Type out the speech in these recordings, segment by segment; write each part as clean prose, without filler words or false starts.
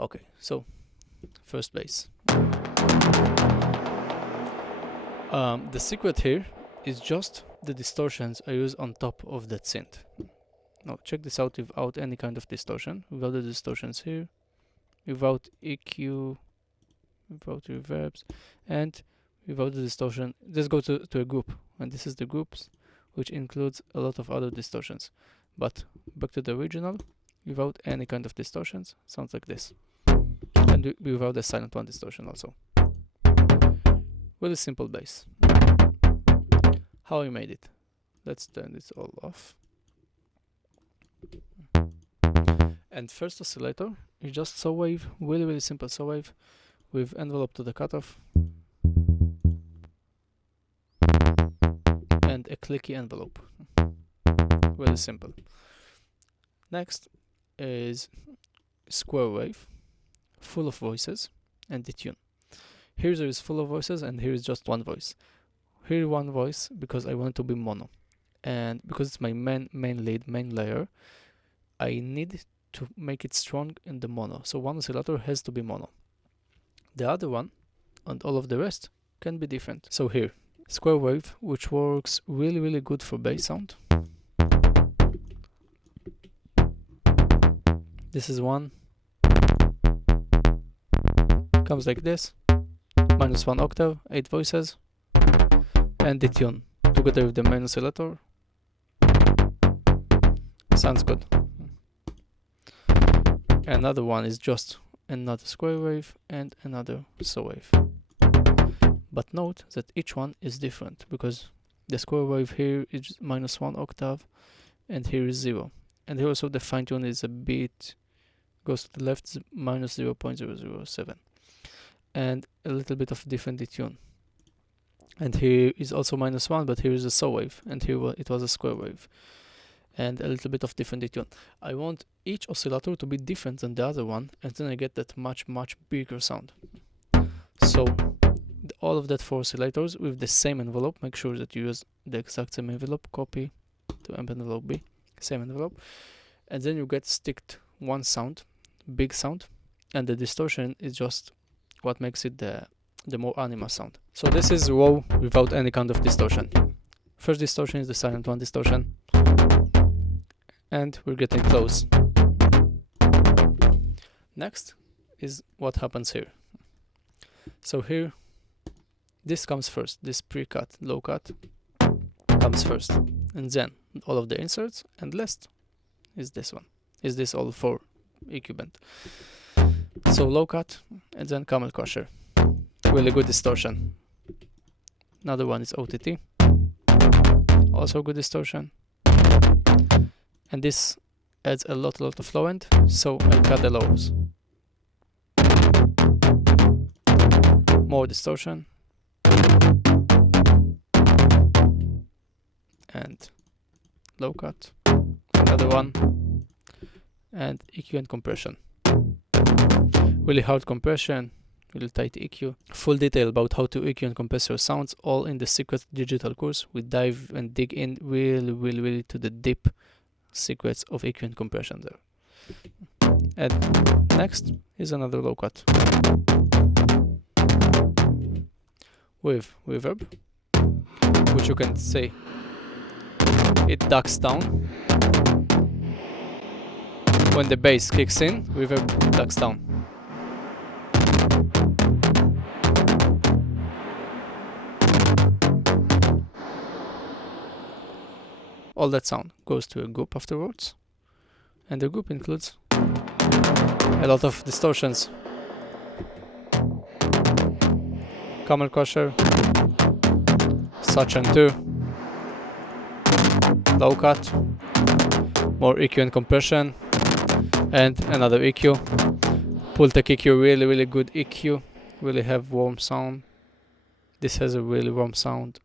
Okay, so first bass. The secret here is just the distortions I use on top of that synth. Now check this out without any kind of distortion, without the distortions here, without EQ, without reverbs, and without the distortion. Let's go to a group, and this is the groups, which includes a lot of other distortions. But back to the original, without any kind of distortions, sounds like this. And without the silent one distortion also. Really simple bass. How I made it? Let's turn this all off. And first oscillator is just saw wave, really simple saw wave with envelope to the cutoff and a clicky envelope. Really simple. Next is square wave, full of voices and detune. Here there is full of voices and here is just one voice. Here one voice because I want it to be mono, and because it's my main lead, main layer, I need to make it strong in the mono. So one oscillator has to be mono. The other one and all of the rest can be different. So here, square wave, which works really good for bass sound. This is one. Comes like this. -1 octave, 8 voices, and detune together with the main oscillator. Sounds good. Another one is just another square wave and another saw wave. But note that each one is different because the square wave here is -1 octave and here is 0. And here also the fine tune is a bit, goes to the left, -0.007. And a little bit of different detune. And here is also -1, but here is a saw wave, and here it was a square wave. And a little bit of different detune. I want each oscillator to be different than the other one, and then I get that much bigger sound. So all of that 4 oscillators with the same envelope. Make sure that you use the exact same envelope. Copy to amp envelope B, same envelope, and then you get sticked one sound, big sound, and the distortion is just what makes it the more Anyma sound. So this is raw without any kind of distortion. First distortion is the silent one distortion, and we're getting close. Next is what happens here. So here, this comes first, this pre-cut, low cut comes first, and then all of the inserts, and last is this one, is this all 4 EQ band. So low cut, and then camel crusher, really good distortion. Another one is OTT, also good distortion, and this adds a lot of low end, so I cut the lows. More distortion, and low cut, another one, and EQ and compression. Really hard compression, really tight EQ. Full detail about how to EQ and compress your sounds, all in the secret digital course. We dive and dig in really to the deep secrets of EQ and compression there. And next is another low cut with reverb, which you can say it ducks down. When the bass kicks in, reverb ducks down. All that sound goes to a group afterwards, and the group includes a lot of distortions. Camel crusher, such and 2, low cut, more EQ and compression, and another EQ. Pultec EQ, really good EQ, really have warm sound. This has a really warm sound.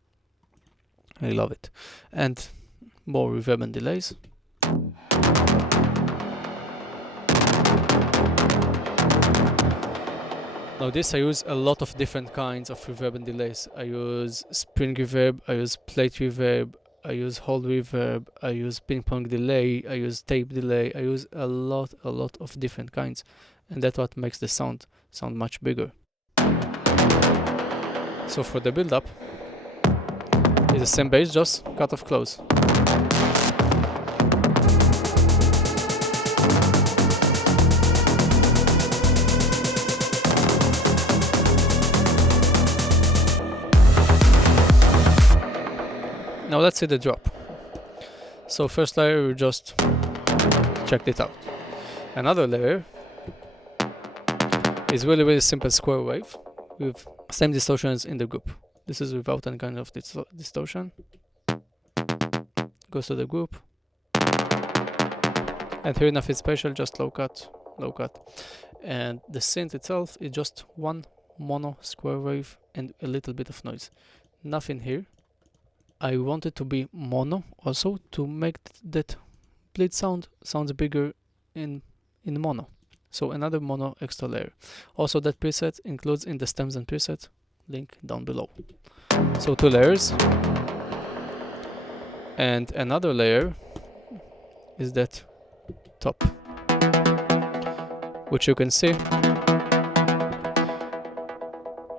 I love it. And more reverb and delays. Now this I use a lot of different kinds of reverb and delays. I use spring reverb, I use plate reverb, I use hold reverb, I use ping pong delay, I use tape delay, I use a lot of different kinds. and that's what makes the sound much bigger. So for the build-up, it's the same bass, just cut off close. Now let's see the drop. So first layer, we just checked it out. Another layer is really simple square wave with same distortions in the group. This is without any kind of distortion. Goes to the group. And here nothing special, just low cut. And the synth itself is just one mono square wave and a little bit of noise. Nothing here. I want it to be mono also to make that bleed sounds bigger in mono. So another mono extra layer. Also that preset includes in the stems and preset, link down below. So 2 layers. And another layer is that top, which you can see.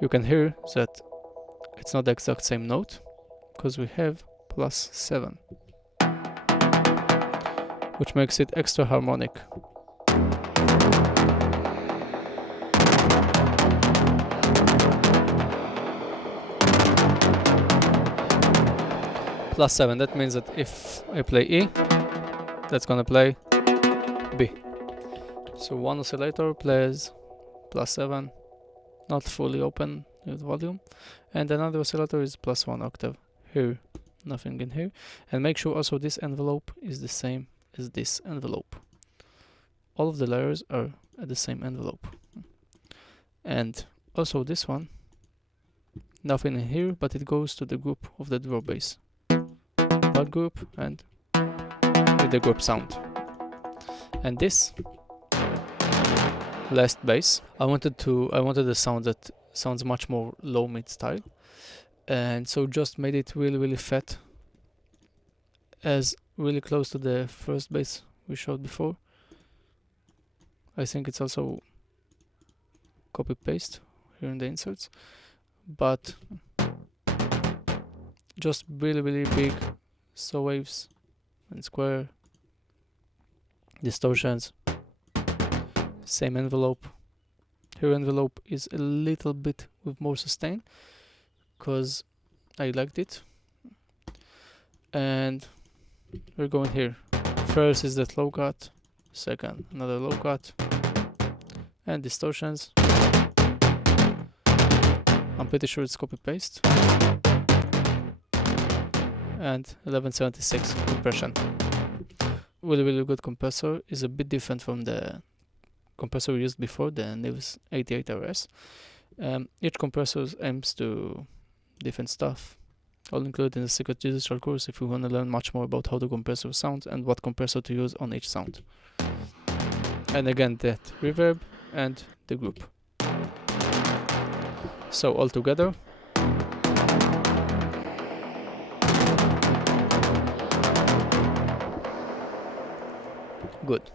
You can hear that it's not the exact same note, because we have +7, which makes it extra harmonic. +7, that means that if I play E, that's gonna play B. So one oscillator plays +7, not fully open with volume, and another oscillator is +1 octave. Here, nothing in here. And make sure also this envelope is the same as this envelope. All of the layers are at the same envelope. And also this one, nothing in here, but it goes to the group of the draw bass. That group and with the group sound. And this last bass, I wanted a sound that sounds much more low mid style. And so just made it really fat, as really close to the first bass we showed before. I think it's also copy paste here in the inserts, but just really big saw waves and square distortions. Same envelope. Here envelope is a little bit with more sustain, because I liked it. And we're going here. First is that low cut, second another low cut, and distortions. I'm pretty sure it's copy paste. And 1176 compression. Really good compressor. Is a bit different from the compressor we used before, the Nivus 88RS. Each compressor aims to different stuff, all included in the secret digital course if you want to learn much more about how to compress your sound and what compressor to use on each sound. And again, that reverb and the group. So all together, good.